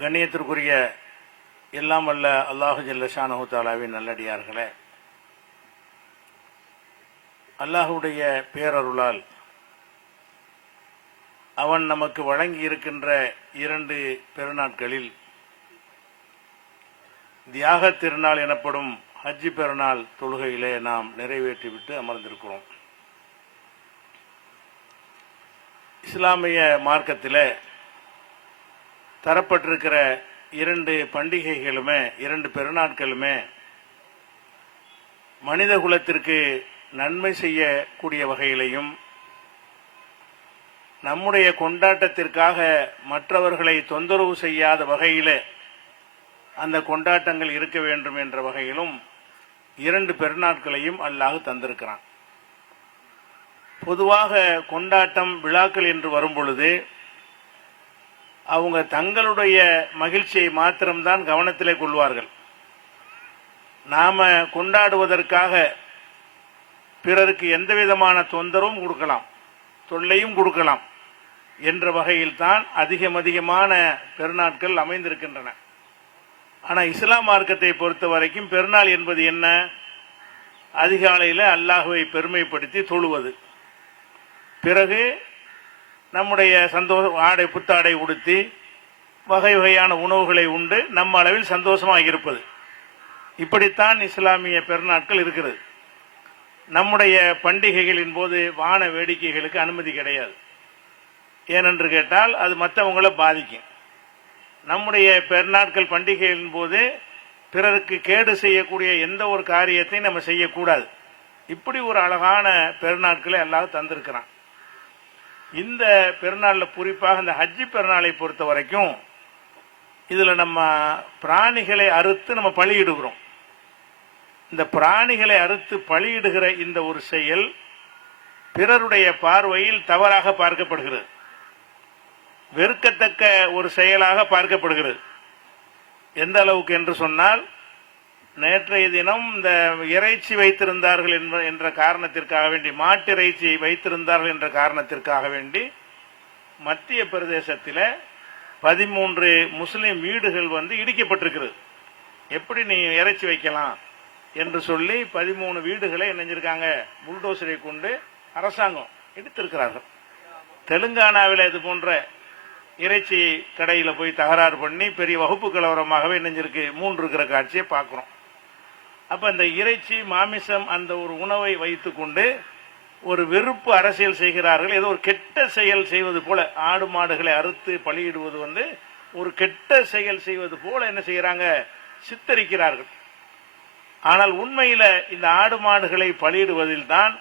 கண்ணியத்திற்குரிய எல்லாம் வல்ல அல்லாஹு ஜல்லஷானு தாலாவின் நல்லடியார்களே. அல்லாஹுடைய பேரருளால் அவன் நமக்கு வழங்கி இருக்கின்ற இரண்டு பெருநாட்களில் தியாக திருநாள் எனப்படும் ஹஜ்ஜி பெருநாள் தொழுகையிலே நாம் நிறைவேற்றிவிட்டு அமர்ந்திருக்கிறோம். இஸ்லாமிய மார்க்கத்திலே தரப்பட்டிருக்கிற இரண்டு பண்டிகைகளுமே இரண்டு பெருநாட்களுமே மனித குலத்திற்கு நன்மை செய்யக்கூடிய வகையிலையும் நம்முடைய கொண்டாட்டத்திற்காக மற்றவர்களை தொந்தரவு செய்யாத வகையில் அந்த கொண்டாட்டங்கள் இருக்க வேண்டும் என்ற வகையிலும் இரண்டு பெருநாட்களையும் அல்லாஹ் தந்திருக்கிறான். பொதுவாக கொண்டாட்டம் விழாக்கள் என்று வரும் பொழுது அவங்க தங்களுடைய மகிழ்ச்சியை மாத்திரம்தான் கவனத்திலே கொள்வார்கள். நாம் கொண்டாடுவதற்காக பிறருக்கு எந்த விதமான தொந்தரவும் கொடுக்கலாம் தொல்லையும் கொடுக்கலாம் என்ற வகையில் தான் அதிகம் அதிகமான பெருநாட்கள் அமைந்திருக்கின்றன. ஆனால் இஸ்லாம் மார்க்கத்தை பொறுத்த வரைக்கும் பெருநாள் என்பது என்ன? அதிகாலையில் அல்லாஹுவை பெருமைப்படுத்தி தொழுவது. பிறகு நம்முடைய சந்தோஷ ஆடை புத்தாடை உடுத்தி வகை வகையான உணவுகளை உண்டு. நம்ம அளவில் சந்தோஷமாக இருப்பது. இப்படித்தான் இஸ்லாமிய பெருநாட்கள் இருக்கிறது. நம்முடைய பண்டிகைகளின் போது வான வேடிக்கைகளுக்கு அனுமதி கிடையாது. ஏனென்று கேட்டால் அது மற்றவங்களை பாதிக்கும். நம்முடைய பெருநாட்கள் பண்டிகைகளின் போது பிறருக்கு கேடு செய்யக்கூடிய எந்த ஒரு காரியத்தையும் நம்ம செய்யக்கூடாது. இப்படி ஒரு அழகான பெருநாட்களை எல்லாரும் தந்திருக்கிறான். இந்த பெருநாளில் குறிப்பாக இந்த ஹஜ்ஜி பெருநாளை பொறுத்த வரைக்கும் இதில் நம்ம பிராணிகளை அறுத்து நம்ம பழியிடுகிறோம் இந்த பிராணிகளை அறுத்து பழியிடுகிற இந்த ஒரு செயல் பிறருடைய பார்வையில் தவறாக பார்க்கப்படுகிறது. வெறுக்கத்தக்க ஒரு செயலாக பார்க்கப்படுகிறது. எந்த அளவுக்கு என்று சொன்னால் நேற்றைய தினம் இந்த இறைச்சி வைத்திருந்தார்கள் என்ப- என்ற காரணத்திற்காக வேண்டி மாட்டிறைச்சி வைத்திருந்தார்கள் என்ற காரணத்திற்காக வேண்டி மத்திய பிரதேசத்தில் பதிமூன்று முஸ்லீம் வீடுகள் வந்து இடிக்கப்பட்டிருக்கிறது. எப்படி நீ இறைச்சி வைக்கலாம் என்று சொல்லி பதிமூணு வீடுகளை இணைஞ்சிருக்காங்க புல்டோசரை கொண்டு அரசாங்கம் இடித்திருக்கிறார்கள். தெலுங்கானாவில் இது போன்ற இறைச்சி கடையில் போய் தகராறு பண்ணி பெரிய வகுப்பு கலவரமாகவே இணைஞ்சிருக்கு மூன்று இருக்கிற காட்சியை பார்க்குறோம். அப்போ இந்த இறைச்சி மாமிசம் அந்த ஒரு உணவை வைத்துக்கொண்டு ஒரு வெறுப்பு அரசியல் செய்கிறார்கள். ஏதோ ஒரு கெட்ட செயல் செய்வது போல ஆடு மாடுகளை அறுத்து பலியிடுவது வந்து ஒரு கெட்ட செயல் செய்வது போல என்ன செய்கிறாங்க? சித்தரிக்கிறார்கள். ஆனால் உண்மையில் இந்த ஆடு மாடுகளை பலியிடுவதில் தான்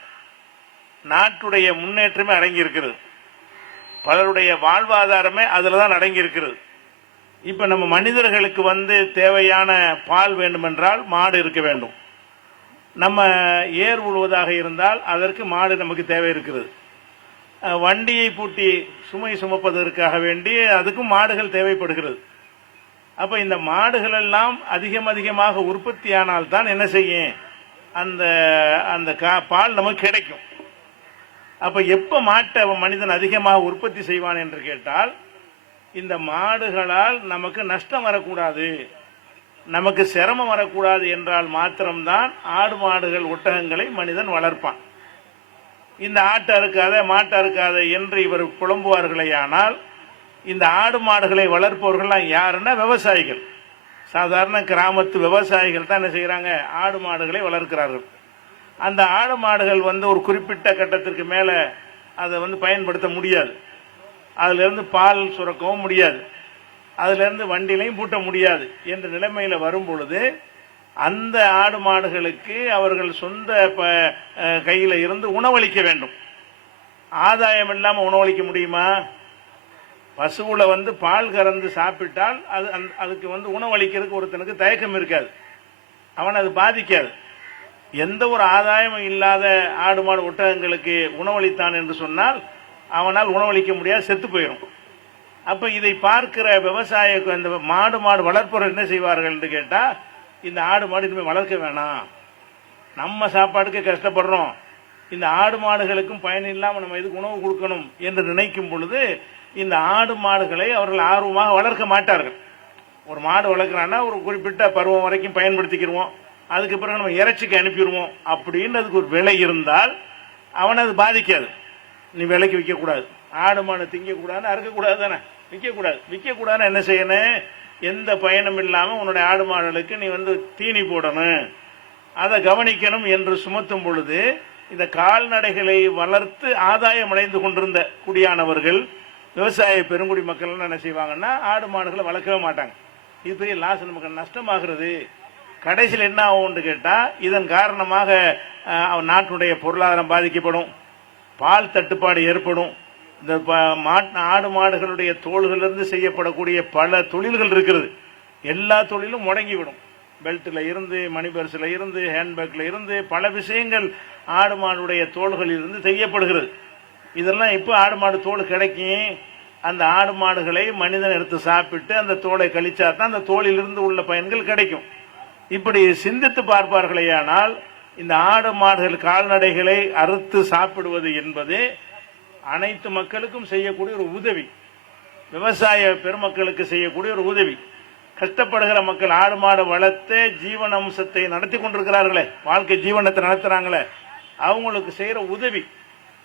நாட்டுடைய முன்னேற்றமே அடங்கியிருக்கிறது. பலருடைய வாழ்வாதாரமே அதில் தான் அடங்கியிருக்கிறது. இப்போ நம்ம மனிதர்களுக்கு வந்து தேவையான பால் வேண்டுமென்றால் மாடு இருக்க வேண்டும். நம்ம ஏர் உழுவதாக இருந்தால் அதற்கு மாடு நமக்கு தேவை இருக்கிறது வண்டியை பூட்டி சுமை சுமப்பதற்காக வேண்டி அதுக்கும் மாடுகள் தேவைப்படுகிறது. அப்போ இந்த மாடுகள் எல்லாம் அதிகம் அதிகமாக உற்பத்தியானால் தான் என்ன செய்யும்? அந்த அந்த கா பால் நமக்கு கிடைக்கும். அப்போ எப்போ மாட்டை மனிதன் அதிகமாக உற்பத்தி செய்வான் என்று கேட்டால் இந்த மாடுகளால் நமக்கு நஷ்டம் வரக்கூடாது. நமக்கு சிரமம் வரக்கூடாது என்றால் மாத்திரம்தான் ஆடு மாடுகள் ஒட்டகங்களை மனிதன் வளர்ப்பான். இந்த ஆட்டை அறுக்காத மாட்டை இருக்காத என்று இவர் புலம்புவார்களேயானால் இந்த ஆடு மாடுகளை வளர்ப்பவர்கள்லாம் யாருன்னா விவசாயிகள். சாதாரண கிராமத்து விவசாயிகள் தான் என்ன செய்கிறாங்க ஆடு மாடுகளை வளர்க்கிறார்கள். அந்த ஆடு மாடுகள் வந்து ஒரு குறிப்பிட்ட கட்டத்திற்கு மேலே அதை வந்து பயன்படுத்த முடியாது. அதிலிருந்து பால் சுரக்கவும் முடியாது. அதிலிருந்து வண்டிலையும் பூட்ட முடியாது என்ற நிலைமையில் வரும் பொழுது அந்த ஆடு மாடுகளுக்கு அவர்கள் சொந்த கையில் இருந்து உணவளிக்க வேண்டும். ஆதாயம் இல்லாமல் உணவளிக்க முடியுமா? பசுவில் வந்து பால் கறந்து சாப்பிட்டால் அது அந் அதுக்கு வந்து உணவளிக்கிறதுக்கு ஒருத்தனுக்கு தயக்கம் இருக்காது. அவன் அது பாதிக்காது. எந்த ஒரு ஆதாயமும் இல்லாத ஆடு மாடு ஒட்டகங்களுக்கு உணவளித்தான் என்று சொன்னால் அவனால் உணவளிக்க முடியாது செத்து போயிடும் அப்போ இதை பார்க்கிற விவசாய இந்த மாடு மாடு வளர்ப்பவர் என்ன செய்வார்கள் என்று இந்த ஆடு மாடு இனிமேல் வளர்க்க வேணாம். நம்ம சாப்பாட்டுக்கு கஷ்டப்படுறோம். இந்த ஆடு மாடுகளுக்கும் பயன் இல்லாமல் நம்ம இதுக்கு உணவு கொடுக்கணும் என்று நினைக்கும் பொழுது இந்த ஆடு மாடுகளை அவர்கள் ஆர்வமாக வளர்க்க மாட்டார்கள். ஒரு மாடு வளர்க்குறான்னா ஒரு குறிப்பிட்ட பருவம் வரைக்கும் பயன்படுத்திக்கிடுவோம் அதுக்கு பிறகு நம்ம இறைச்சிக்கு அனுப்பிடுவோம். அப்படின்னு அதுக்கு ஒரு விலை இருந்தால் அவனை அது பாதிக்காது. நீ விலைக்கு விற்கக்கூடாது. ஆடு மாடு திங்கக்கூடாதுன்னு அறுக்கக்கூடாது தானே விற்கக்கூடாது. விற்கக்கூடாதுன்னு என்ன செய்யணும்? எந்த பயனும் இல்லாமல் உன்னுடைய ஆடு மாடுகளுக்கு நீ வந்து தீனி போடணும். அதை கவனிக்கணும் என்று சுமத்தும் பொழுது இந்த கால்நடைகளை வளர்த்து ஆதாயம் அடைந்து கொண்டிருந்த குடியானவர்கள் விவசாய பெருங்குடி மக்கள் என்ன செய்வாங்கன்னா ஆடு மாடுகளை வளர்க்கவே மாட்டாங்க. இது பெரிய லாஸ் நமக்கு நஷ்டமாகிறது. கடைசியில் என்ன ஆகும்னு கேட்டால் இதன் காரணமாக நாட்டுடைய பொருளாதாரம் பாதிக்கப்படும். பால் தட்டுப்பாடு ஏற்படும். இந்த ப- மாட் ஆடு மாடுகளுடைய தோள்களிலிருந்து செய்யப்படக்கூடிய பல தொழில்கள் இருக்கிறது எல்லா தொழிலும் முடங்கிவிடும். பெல்ட்டில் இருந்து மணி பர்ஸில் இருந்து ஹேண்ட்பேக்கில் இருந்து பல விஷயங்கள் ஆடு மாடுடைய தோள்களில் இருந்து செய்யப்படுகிறது. இதெல்லாம் இப்போ ஆடு மாடு தோல் கிடைக்கும் அந்த ஆடு மாடுகளை மனிதன் எடுத்து சாப்பிட்டு அந்த தோலை கழிச்சா தான் அந்த தோலிலிருந்து உள்ள பயன்கள் கிடைக்கும். இப்படி சிந்தித்து பார்ப்பார்களேயானால் இந்த ஆடு மாடுகள் கால்நடைகளை அறுத்து சாப்பிடுவது என்பது அனைத்து மக்களுக்கும் செய்யக்கூடிய ஒரு உதவி. விவசாய பெருமக்களுக்கு செய்யக்கூடிய ஒரு உதவி. கஷ்டப்படுகிற மக்கள் ஆடு மாடு வளர்த்து ஜீவன அம்சத்தை நடத்தி கொண்டிருக்கிறார்களே. வாழ்க்கை ஜீவனத்தை நடத்துகிறாங்களே அவங்களுக்கு செய்கிற உதவி.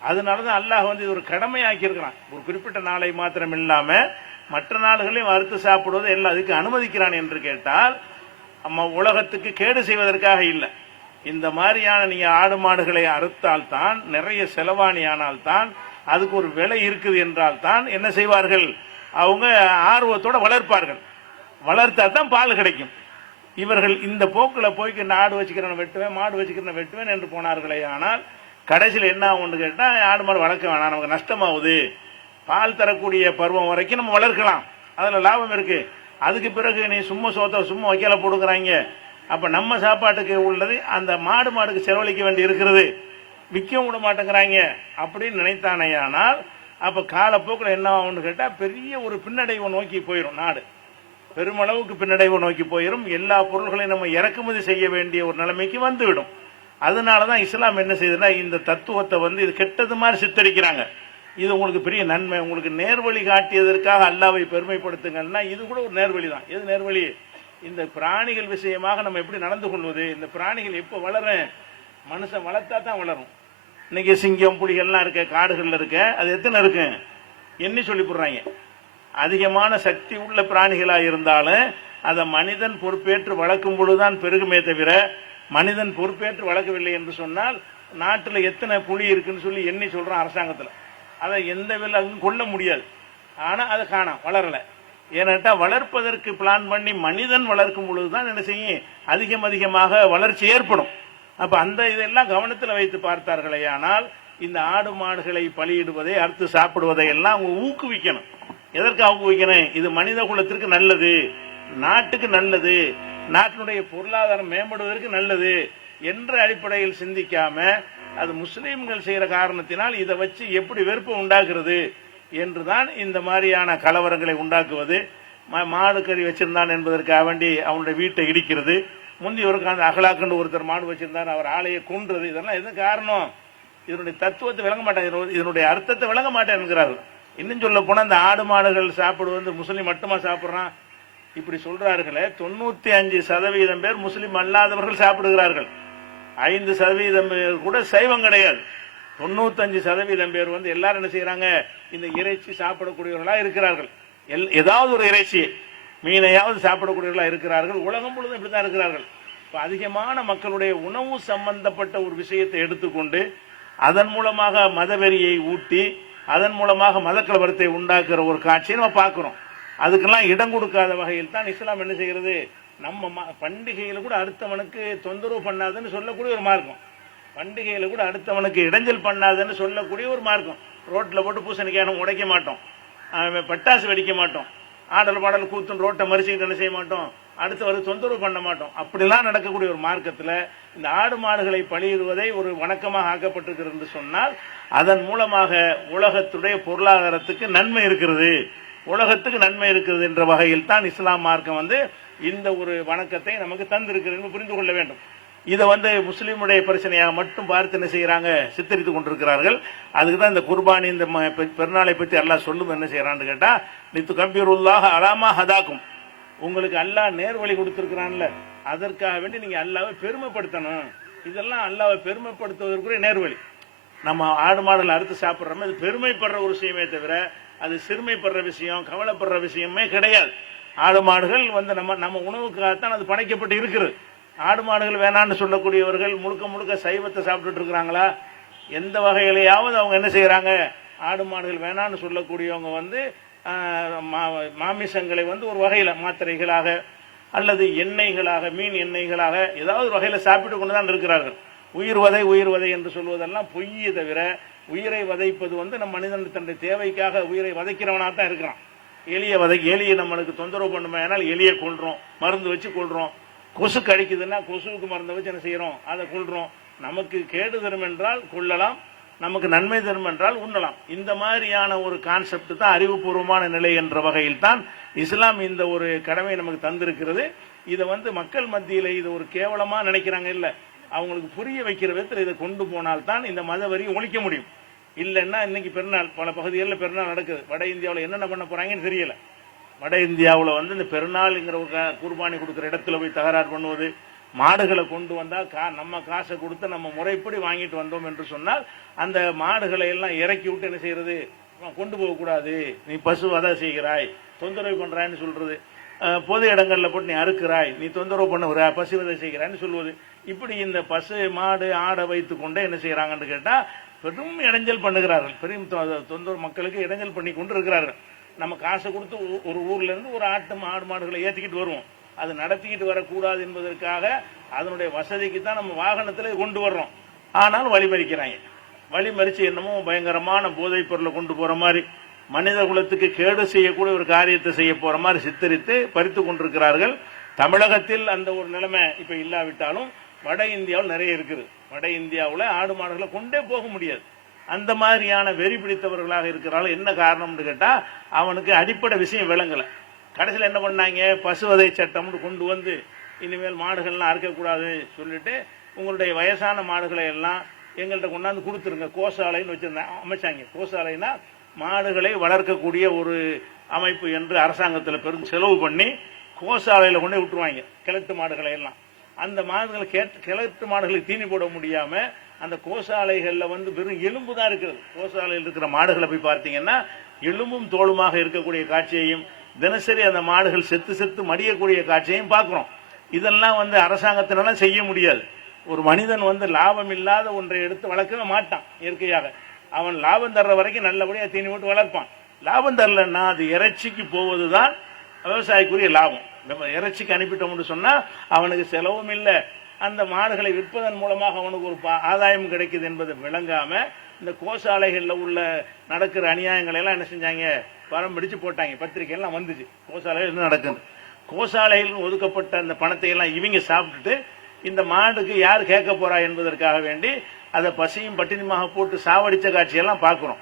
அதனால தான் அல்லாஹ் வந்து இது ஒரு கடமையாக்கி இருக்கிறான். ஒரு குறிப்பிட்ட நாளை மாத்திரம் இல்லாமல் மற்ற நாடுகளையும் அறுத்து சாப்பிடுவது எல்லாம் அதுக்கு அனுமதிக்கிறான் என்று கேட்டால் நம்ம உலகத்துக்கு கேடு செய்வதற்காக இல்லை. இந்த மாதிரியான நீங்கள் ஆடு மாடுகளை அறுத்தால் தான் நிறைய செலவாணி ஆனால் தான் அதுக்கு ஒரு விலை இருக்குது என்றால் தான் என்ன செய்வார்கள்? அவங்க ஆர்வத்தோடு வளர்ப்பார்கள். வளர்த்தா தான் பால் கிடைக்கும். இவர்கள் இந்த போக்கில் போய்க்கு நான் ஆடு வச்சுக்கிறேன் வெட்டுவேன் மாடு வச்சுக்கிறேன் வெட்டுவேன் என்று போனார்களே ஆனால் கடைசியில் என்ன ஆகும்னு கேட்டால் ஆடு மாடு வளர்க்க வேணாம் நமக்கு நஷ்டமாகுது. பால் தரக்கூடிய பருவம் வரைக்கும் நம்ம வளர்க்கலாம். அதில் லாபம் இருக்குது அதுக்கு பிறகு நீ சும்மா சோத்த சும்மா வைக்கல போடுக்கிறாங்க அப்போ நம்ம சாப்பாட்டுக்கு உள்ளது அந்த மாடு மாடுக்கு செலவழிக்க வேண்டி இருக்கிறது. விற்கவும் விட மாட்டேங்கிறாங்க அப்படின்னு நினைத்தானேயானால் அப்போ காலப்போக்கில் என்ன ஆகும்னு கேட்டால் பெரிய ஒரு பின்னடைவை நோக்கி போயிடும் நாடு. பெருமளவுக்கு பின்னடைவு நோக்கி போயிடும் எல்லா பொருள்களையும் நம்ம இறக்குமதி செய்ய வேண்டிய ஒரு நிலைமைக்கு வந்துவிடும். அதனால தான் இஸ்லாம் என்ன செய்யுதுன்னா இந்த தத்துவத்தை வந்து இது கெட்டது மாதிரி சித்தரிக்கிறாங்க. இது உங்களுக்கு பெரிய நன்மை. உங்களுக்கு நேர்வழி காட்டியதற்காக அல்லாவை பெருமைப்படுத்துங்கன்னா இது கூட ஒரு நேர்வழி தான் எது நேர்வழி? இந்த பிராணிகள் விஷயமாக நம்ம எப்படி நடந்து கொள்வது? இந்த பிராணிகள் எப்போ வளரும்? மனுஷன் வளர்த்தா தான் வளரும். இன்னைக்கு சிங்கம் புலிகள்லாம் இருக்க காடுகளில் இருக்க. அது எத்தனை இருக்கு? எண்ணி சொல்லி போடுறாங்க. அதிகமான சக்தி உள்ள பிராணிகளாக இருந்தாலும் அதை மனிதன் பொறுப்பேற்று வளர்க்கும் பொழுதுதான் பெருகுமே தவிர மனிதன் பொறுப்பேற்று வளர்க்கவில்லை என்று சொன்னால் நாட்டில் எத்தனை புலி இருக்குன்னு சொல்லி எண்ணி சொல்கிறான் அரசாங்கத்தில். அதை எந்த விலங்கும் கொல்ல முடியாது. ஆனால் அதை காணாம். வளரலை. ஏன்னாட்டா வளர்ப்பதற்கு பிளான் பண்ணி மனிதன் வளர்க்கும் பொழுது தான் என்ன செய்யும்? அதிகம் அதிகமாக வளர்ச்சி ஏற்படும். அப்போ அந்த இதெல்லாம் கவனத்தில் வைத்து பார்த்தார்களே ஆனால் இந்த ஆடு மாடுகளை பலியிடுவதை அறுத்து சாப்பிடுவதை எல்லாம் அவங்க ஊக்குவிக்கணும். எதற்காக ஊக்குவிக்கணும்? இது மனித குலத்திற்கு நல்லது நாட்டுக்கு நல்லது நாட்டினுடைய பொருளாதாரம் மேம்படுவதற்கு நல்லது என்ற அடிப்படையில் சிந்திக்காம அது முஸ்லீம்கள் செய்கிற காரணத்தினால் இதை வச்சு எப்படி வெறுப்பு உண்டாகிறது என்றுதான் இந்த மாதிரியான கலவரங்களை உண்டாக்குவது. மா- மாடு கறி வச்சிருந்தான் என்பதற்காக வேண்டி அவனுடைய வீட்டை இடிக்கிறது. முந்தி ஒரு அந்த அகலாக்கண்டு ஒருத்தர் மாடு வச்சிருந்தார் அவர் ஆலையை கொன்றது. இதெல்லாம் எது காரணம்? இதனுடைய தத்துவத்தை விளங்க மாட்டேன் இதனுடைய அர்த்தத்தை விளங்க மாட்டேன் என்கிறார்கள். இன்னும் சொல்ல போனால் இந்த ஆடு மாடுகள் சாப்பிடுவது முஸ்லீம் மட்டுமா சாப்பிட்றான்? இப்படி சொல்கிறார்களே தொண்ணூற்றி அஞ்சு சதவீதம் பேர் முஸ்லீம் அல்லாதவர்கள் சாப்பிடுகிறார்கள். ஐந்து சதவீதம் பேர் கூட சைவம் கிடையாது. தொண்ணூத்தஞ்சு சதவீதம் பேர் வந்து எல்லாரும் என்ன செய்யறாங்க? இந்த இறைச்சி சாப்பிடக்கூடியவர்களா இருக்கிறார்கள். எல் ஏதாவது ஒரு இறைச்சி மீனையாவது சாப்பிடக்கூடியவர்களா இருக்கிறார்கள். உலகம் முழும் இப்படி தான் இருக்கிறார்கள். இப்போ அதிகமான மக்களுடைய உணவு சம்பந்தப்பட்ட ஒரு விஷயத்தை எடுத்துக்கொண்டு அதன் மூலமாக மதவெறியை ஊட்டி அதன் மூலமாக மதக்கலவரத்தை உண்டாக்குற ஒரு காட்சியை நம்ம பார்க்குறோம். அதுக்கெல்லாம் இடம் கொடுக்காத வகையில் தான் இஸ்லாம் என்ன செய்கிறது? நம்ம ம- பண்டிகையில் கூட அடுத்தவனுக்கு தொந்தரவு பண்ணாதுன்னு சொல்லக்கூடிய ஒரு மார்க்கம். பண்டிகையில கூட அடுத்தவனுக்கு இடைஞ்சல் பண்ணாதுன்னு சொல்லக்கூடிய ஒரு மார்க்கம். ரோட்டில் போட்டு பூசணிக்காய் நம்ம உடைக்க மாட்டோம். பட்டாசு வெடிக்க மாட்டோம். ஆடல் பாடல் கூத்துன்னு ரோட்டை மறிச்சுக்கிட்டு என்ன செய்ய மாட்டோம்? அடுத்தவர் தொந்தரவு பண்ண மாட்டோம். அப்படிலாம் நடக்கக்கூடிய ஒரு மார்க்கத்தில் இந்த ஆடு மாடுகளை பழியிடுவதை ஒரு வணக்கமாக ஆக்கப்பட்டிருக்கிறது என்று சொன்னால் அதன் மூலமாக உலகத்துடைய பொருளாதாரத்துக்கு நன்மை இருக்கிறது. உலகத்துக்கு நன்மை இருக்கிறது என்ற வகையில் தான் இஸ்லாம் மார்க்கம் வந்து இந்த ஒரு வணக்கத்தை நமக்கு தந்திருக்கிறது என்று புரிந்து கொள்ள வேண்டும். இதை வந்து முஸ்லீமுடைய பிரச்சனையாக மட்டும் பார்த்து என்ன செய்கிறாங்க சித்தரித்து கொண்டிருக்கிறார்கள். அதுக்கு தான் இந்த குர்பானி இந்த ம- பெ- பெருநாளை பற்றி அல்லாஹ் சொல்லும் என்ன செய்கிறான்னு கேட்டால் நித்து கம்பீருல்லாக அலாமா ஹதாக்கும். உங்களுக்கு அல்லாஹ் நேர்வழி கொடுத்துருக்கிறான்ல அதற்காக வேண்டி நீங்கள் அல்லாவை பெருமைப்படுத்தணும். இதெல்லாம் அல்லாவை பெருமைப்படுத்துவதற்குரிய நேர்வழி நம்ம ஆடு மாடுகள் அறுத்து சாப்பிட்றோமே அது பெருமைப்படுற ஒரு விஷயமே தவிர அது சிறுமைப்படுற விஷயம் கவலைப்படுற விஷயமே கிடையாது. ஆடு மாடுகள் வந்து நம்ம நம்ம உணவுக்காகத்தான் அது படைக்கப்பட்டு இருக்கிறது. ஆடு மாடுகள் வேணான்னு சொல்லக்கூடியவர்கள் முழுக்க முழுக்க சைவத்தை சாப்பிட்டுட்டு இருக்கிறாங்களா? எந்த வகையிலையாவது அவங்க என்ன செய்கிறாங்க ஆடு மாடுகள் வேணான்னு சொல்லக்கூடியவங்க வந்து மா- மாமிசங்களை வந்து ஒரு வகையில் மாத்திரைகளாக அல்லது எண்ணெய்களாக மீன் எண்ணெய்களாக ஏதாவது ஒரு வகையில் சாப்பிட்டு கொண்டு தான் இருக்கிறார்கள். உயிர் வதை உயிர் வதை என்று சொல்வதெல்லாம் பொய்யை தவிர உயிரை வதைப்பது வந்து நம் மனிதன் தன்னுடைய தேவைக்காக உயிரை வதைக்கிறவனாக தான் இருக்கிறான். எலியை வதை எலியை நம்மளுக்கு தொந்தரவு பண்ணுமே ஏன்னால் எலியை கொள்கிறோம் மருந்து வச்சு கொள்கிறோம் கொசு கடிக்குதுன்னா கொசுவுக்கு மருந்தை வச்சு என்ன செய்கிறோம் அதை கொள்றோம் நமக்கு கேடு தரும் என்றால் கொள்ளலாம் நமக்கு நன்மை தரும் என்றால் உண்ணலாம். இந்த மாதிரியான ஒரு கான்செப்ட் தான் அறிவுபூர்வமான நிலை என்ற வகையில் தான் இஸ்லாம் இந்த ஒரு கடமையை நமக்கு தந்திருக்கிறது. இதை வந்து மக்கள் மத்தியில் இது ஒரு கேவலமாக நினைக்கிறாங்க இல்லை. அவங்களுக்கு புரிய வைக்கிற விதத்தில் இதை கொண்டு போனால் தான் இந்த மத வரியை ஒழிக்க முடியும். இல்லைன்னா இன்னைக்கு பெருநாள் பல பகுதிகளில் பெருநாள் நடக்குது. வட இந்தியாவில் என்னென்ன பண்ண போகிறாங்கன்னு தெரியலை. வட இந்தியாவில் வந்து இந்த பெருநாளுங்கிற குர்பானி கொடுக்குற இடத்துல போய் தகராறு பண்ணுவது மாடுகளை கொண்டு வந்தால் கா நம்ம காசை கொடுத்து நம்ம முறைப்படி வாங்கிட்டு வந்தோம் என்று சொன்னால் அந்த மாடுகளை எல்லாம் இறக்கி விட்டு என்ன செய்யறது? கொண்டு போகக்கூடாது நீ பசு வதை செய்கிறாய் தொந்தரவு பண்றாய்ன்னு சொல்கிறது பொது இடங்களில் போட்டு நீ அறுக்கிறாய் நீ தொந்தரவு பண்ணுகிற பசு வதை செய்கிறான்னு சொல்லுவது இப்படி இந்த பசு மாடு ஆடை வைத்து கொண்டே என்ன செய்கிறாங்கன்னு கேட்டால் பெரும் இடைஞ்சல் பண்ணுகிறார்கள். பெரும் தொ- தொந்தரவு மக்களுக்கு இடைஞ்சல் பண்ணி கொண்டு இருக்கிறார்கள் நம்ம காசை கொடுத்து ஒரு ஊர்லேருந்து ஒரு ஆட்டு மாடு மாடுகளை ஏற்றிக்கிட்டு வருவோம். அது நடத்திக்கிட்டு வரக்கூடாது என்பதற்காக அதனுடைய வசதிக்கு தான் நம்ம வாகனத்தில் கொண்டு வர்றோம். ஆனால் வழிமறிக்கிறாங்க வழிமறித்து என்னமோ பயங்கரமான போதைப் பொருளை கொண்டு போகிற மாதிரி மனித குலத்துக்கு கேடு செய்யக்கூடிய ஒரு காரியத்தை செய்ய போகிற மாதிரி சித்தரித்து பறித்து கொண்டிருக்கிறார்கள். தமிழகத்தில் அந்த ஒரு நிலைமை இப்போ இல்லாவிட்டாலும் வட இந்தியாவில் நிறைய இருக்குது. வட இந்தியாவில் ஆடு மாடுகளை கொண்டே போக முடியாது. அந்த மாதிரியான வெறி பிடித்தவர்களாக இருக்கிறார்கள் என்ன காரணம்னு கேட்டால் அவனுக்கு அடிப்படை விஷயம் விளங்கலை. கடைசியில் என்ன பண்ணாங்க? பசுவதை சட்டம்னு கொண்டு வந்து இனிமேல் மாடுகள்லாம் அறுக்கக்கூடாதுன்னு சொல்லிட்டு உங்களுடைய வயசான மாடுகளை எல்லாம் எங்கள்கிட்ட கொண்டாந்து கொடுத்துருங்க. கோசாலைன்னு வச்சுருந்தாங்க அமைச்சாங்க. கோசாலைனா மாடுகளை வளர்க்கக்கூடிய ஒரு அமைப்பு என்று அரசாங்கத்தில் பெரும் செலவு பண்ணி கோசாலையில் கொண்டு விட்டுருவாங்க. கிழட்டு மாடுகளை எல்லாம். அந்த மாடுகளை கேட்டு கிழட்டு மாடுகளுக்கு தீனி போட முடியாமல் அந்த கோசாலைகளில் வந்து வெறும் எலும்பு தான் இருக்கிறது. கோசாலையில் இருக்கிற மாடுகளை போய் பார்த்தீங்கன்னா எலும்பும் தோலுமாக இருக்கக்கூடிய காட்சியையும் தினசரி அந்த மாடுகள் செத்து செத்து மடியக்கூடிய காட்சியையும் பார்க்குறோம். இதெல்லாம் வந்து அரசாங்கத்தினால செய்ய முடியாது. ஒரு மனிதன் வந்து லாபம் இல்லாத ஒன்றை எடுத்து வளர்க்கவே மாட்டான் இயற்கையாக. அவன் லாபம் தர்ற வரைக்கும் நல்லபடியாக தீனி போட்டு வளர்ப்பான். லாபம் தரலன்னா அது இறைச்சிக்கு போவது தான் விவசாயிக்குரிய லாபம். நம்ம இறைச்சிக்கு அனுப்பிட்டோம்னு சொன்னால் அவனுக்கு செலவும் இல்லை. அந்த மாடுகளை விற்பதன் மூலமாக அவனுக்கு ஒரு பா- ஆதாயம் கிடைக்குது என்பதை விளங்காம இந்த கோசாலைகளில் உள்ள நடக்கிற அநியாயங்களை எல்லாம் என்ன செஞ்சாங்க? படம் பிடிச்சு போட்டாங்க. பத்திரிக்கை எல்லாம் வந்துச்சு கோசாலைகள் நடக்குது? கோசாலையில் ஒதுக்கப்பட்ட அந்த பணத்தை எல்லாம் இவங்க சாப்பிட்டுட்டு இந்த மாடுக்கு யார் கேட்க போறா என்பதற்காக வேண்டி அதை பசியும் பட்டினியுமாக போட்டு சாவடித்த காட்சியெல்லாம் பார்க்குறோம்.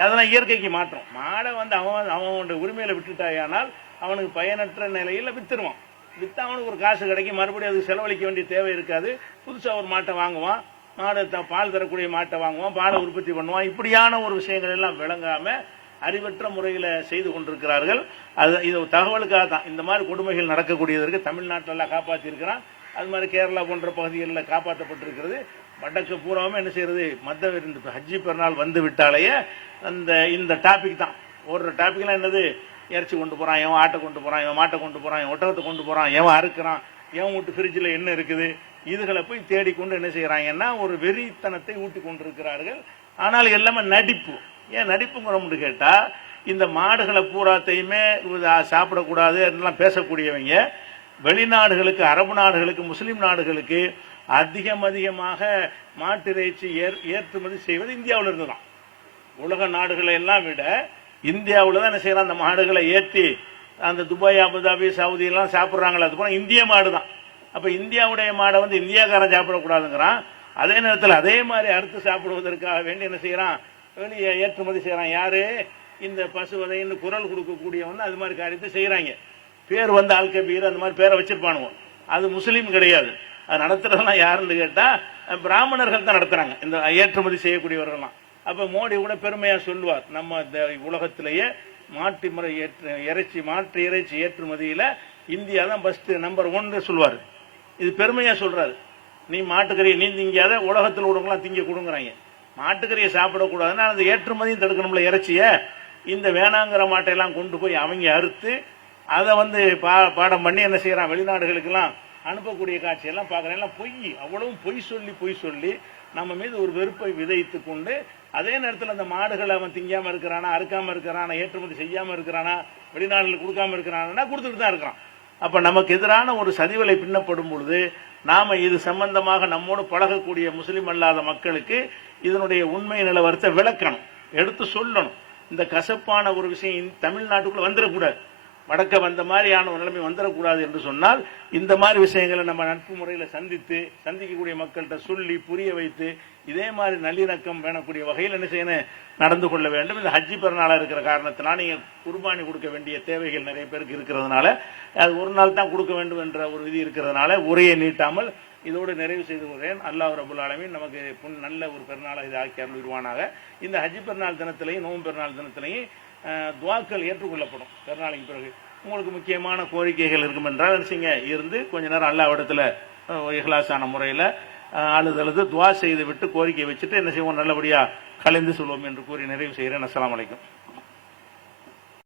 அதெல்லாம் இயற்கைக்கு மாற்றம். மாடை வந்து அவன் அவனுடைய உரிமையில விட்டுட்டாயானால் அவனுக்கு பயனற்ற நிலையில் வித்துருவான். வித்தா அவனுக்கு ஒரு காசு கிடைக்கும் மறுபடியும் அதுக்கு செலவழிக்க வேண்டிய தேவை இருக்காது. புதுசா ஒரு மாட்டை வாங்குவான். மாடு த- பால் தரக்கூடிய மாட்டை வாங்குவான் பாலை உற்பத்தி பண்ணுவான். இப்படியான ஒரு விஷயங்கள் எல்லாம் விளங்காம அறிவற்ற முறையில் செய்து கொண்டிருக்கிறார்கள். அது இது தகவலுக்காக தான். இந்த மாதிரி கொடுமைகள் நடக்கக்கூடியதற்கு தமிழ்நாட்டில் காப்பாற்றியிருக்கிறான் அது மாதிரி கேரளா போன்ற பகுதிகளில் காப்பாற்றப்பட்டிருக்கிறது. வடக்கு பூராவும் என்ன செய்யறது? மத்த இந்த ஹஜ்ஜி பெருநாள் வந்து விட்டாலேயே அந்த இந்த டாபிக் தான். ஒரு டாபிக்லாம் என்னது? இறைச்சி கொண்டு போகிறான் எவன் ஆட்டை கொண்டு போகிறான் எவன் மாட்டை கொண்டு போகிறான் எவன் ஒட்டகத்தை கொண்டு போகிறான் எவன் அறுக்கிறான் எவன் வீட்டு ஃப்ரிட்ஜில் என்ன இருக்குது இதுகளை போய் தேடிக்கொண்டு என்ன செய்கிறாங்கன்னா ஒரு வெறித்தனத்தை ஊட்டி கொண்டிருக்கிறார்கள். ஆனால் எல்லாமே நடிப்பு. ஏன் நடிப்புங்கிறோம்னு கேட்டால் இந்த மாடுகளை பூராத்தையுமே சாப்பிடக்கூடாது எல்லாம் பேசக்கூடியவங்க வெளிநாடுகளுக்கு அரபு நாடுகளுக்கு முஸ்லீம் நாடுகளுக்கு அதிகம் அதிகமாக மாட்டிறைச்சி ஏற் ஏற்றுமதி செய்வது இந்தியாவில் இருந்து தான் உலக நாடுகளை எல்லாம் விட இந்தியாவில் தான் என்ன செய்கிறான் அந்த மாடுகளை ஏற்றி அந்த துபாய் அபுதாபி சவுதியெல்லாம் சாப்பிட்றாங்களே சாப்பிட்றாங்களா அது போல இந்திய மாடு தான் அப்போ இந்தியாவுடைய மாடை வந்து இந்தியாக்காரன் சாப்பிடக்கூடாதுங்கிறான். அதே நேரத்தில் அதே மாதிரி அறுத்து சாப்பிடுவதற்காக வேண்டி என்ன செய்கிறான் வெளியே ஏற்றுமதி செய்கிறான் யார்? இந்த பசுவதைன்னு குரல் கொடுக்கக்கூடியவன் அது மாதிரி காரியத்தை செய்கிறாங்க பேர் வந்து ஆல்கபீர் அந்த மாதிரி பேரை வச்சிருப்பானுவோம் அது முஸ்லீம் கிடையாது. அது நடத்துகிறதெல்லாம் யாருன்னு கேட்டால் பிராமணர்கள் தான் நடத்துகிறாங்க இந்த ஏற்றுமதி செய்யக்கூடியவர்கள்லாம். அப்போ மோடி கூட பெருமையாக சொல்லுவார் நம்ம இந்த உலகத்திலேயே மாட்டு முறை ஏற்று இறைச்சி மாட்டு இறைச்சி ஏற்றுமதியில் இந்தியா தான் ஃபஸ்ட்டு நம்பர் ஒன்னு சொல்லுவார். இது பெருமையாக சொல்கிறாரு நீ மாட்டுக்கறியை நீ திங்காத உலகத்தில் உள்ளவங்களாம் திங்க கொடுங்குறாங்க. மாட்டுக்கறியை சாப்பிடக்கூடாதுன்னா அந்த ஏற்றுமதியும் தடுக்கணும்ல இறைச்சியை. இந்த வேணாங்கிற மாட்டையெல்லாம் கொண்டு போய் அவங்க அறுத்து அதை வந்து பா பாடம் பண்ணி என்ன செய்கிறான் வெளிநாடுகளுக்கெல்லாம் அனுப்பக்கூடிய காட்சியெல்லாம் பார்க்குறேன். எல்லாம் பொய் அவ்வளவும் பொய் சொல்லி பொய் சொல்லி நம்ம மீது ஒரு வெறுப்பை விதைத்து கொண்டு அதே நேரத்தில் அந்த மாடுகளை அவன் திங்காமல் இருக்கிறானா அறுக்காமல் இருக்கிறானா ஏற்றுமதி செய்யாமல் இருக்கிறானா வெளிநாடுகளுக்கு கொடுக்காம இருக்கிறானா கொடுத்துட்டு தான் இருக்கிறான். அப்போ நமக்கு எதிரான ஒரு சதிவலை பின்னப்படும் பொழுது நாம் இது சம்பந்தமாக நம்மோடு பழகக்கூடிய முஸ்லீம் அல்லாத மக்களுக்கு இதனுடைய உண்மை நிலவரத்தை விளக்கணும் எடுத்து சொல்லணும். இந்த கசப்பான ஒரு விஷயம் இந்த தமிழ்நாட்டுக்குள்ள வந்துடக்கூடாது. வடக்க வந்த மாதிரியான ஒரு நிலைமை வந்துடக்கூடாது என்று சொன்னால் இந்த மாதிரி விஷயங்களை நம்ம நட்பு முறையில் சந்தித்து சந்திக்கக்கூடிய மக்கள்கிட்ட சொல்லி புரிய வைத்து இதே மாதிரி நல்லிணக்கம் வேணக்கூடிய வகையில் என்ன செய்யணும்? நடந்து கொள்ள வேண்டும். இந்த ஹஜ்ஜி பெருநாளாக இருக்கிற காரணத்தினால் நீங்கள் குர்பானி கொடுக்க வேண்டிய தேவைகள் நிறைய பேருக்கு இருக்கிறதுனால அது ஒரு நாள் தான் கொடுக்க வேண்டும் என்ற ஒரு விதி இருக்கிறதுனால உரையை நீட்டாமல் இதோடு நிறைவு செய்து கொள்கிறேன். அல்லாஹ் ரபுல் ஆலமின் நமக்கு புன் நல்ல ஒரு பெருநாளாக இது ஆக்கி அருள்வானாக இந்த ஹஜ்ஜி பெருநாள் தினத்திலையும் நோம்பு பெருநாள் தினத்திலையும் துவாக்கள் ஏற்றுக்கொள்ளப்படும். பெருநாளைக்கு பிறகு உங்களுக்கு முக்கியமான கோரிக்கைகள் இருக்கும் என்றால் நினச்சிங்க இருந்து கொஞ்ச நேரம் அல்லாவிடத்தில் இஹ்லாசான முறையில் அழுதழுது துவா செய்து விட்டு கோரிக்கை வச்சுட்டு என்ன செய்வோம்? நல்லபடியாக கலைந்து சொல்வோம் என்று கூறி நிறைவு செய்கிறேன். அஸ்லாம் வலைக்கம்